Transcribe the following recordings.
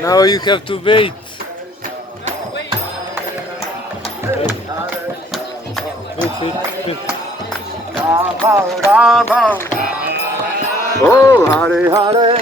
Now you have to wait. Wait. Rama, Rama. Oh, Hare Hare.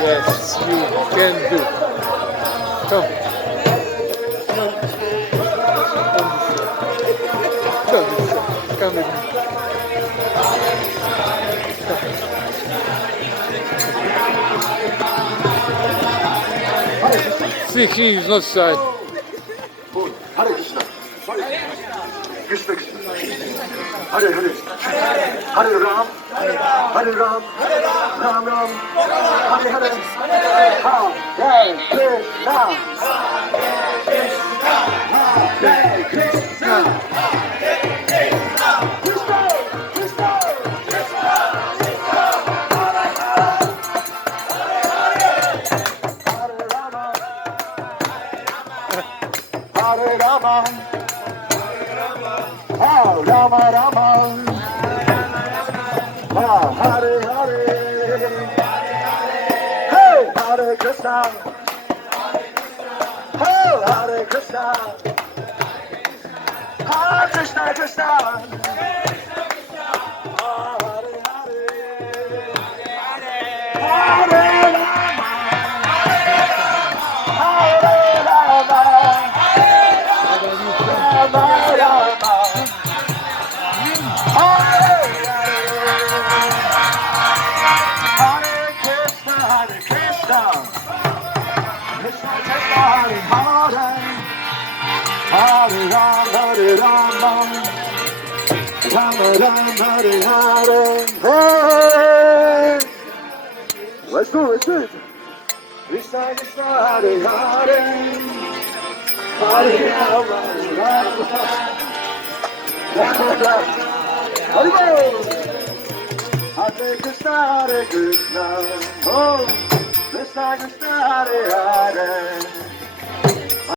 Yes, you can do. Come. Come with me. See, he is not shy. Hare Krishna. Krishna Krishna. Hare Hare. Hare Ram. Hare Ram. Ram Ram. Hare Hare. Hare Krishna. Hare Krishna. Hare Rama, Hare Rama, Rama, Hare Hare, Hey, Hare Krishna, Hey, Hare Krishna, Hare Krishna, Krishna, Hare Hare, Hare Rama. Hare Rama, Hare Rama, Rama Rama, Hare Hare. Hey, let's do it. Krishna Krishna, Hare Hare, Hare Rama, Hare Rama, Hare Krishna, Hare Krishna, oh, Krishna Krishna, Hare Hare.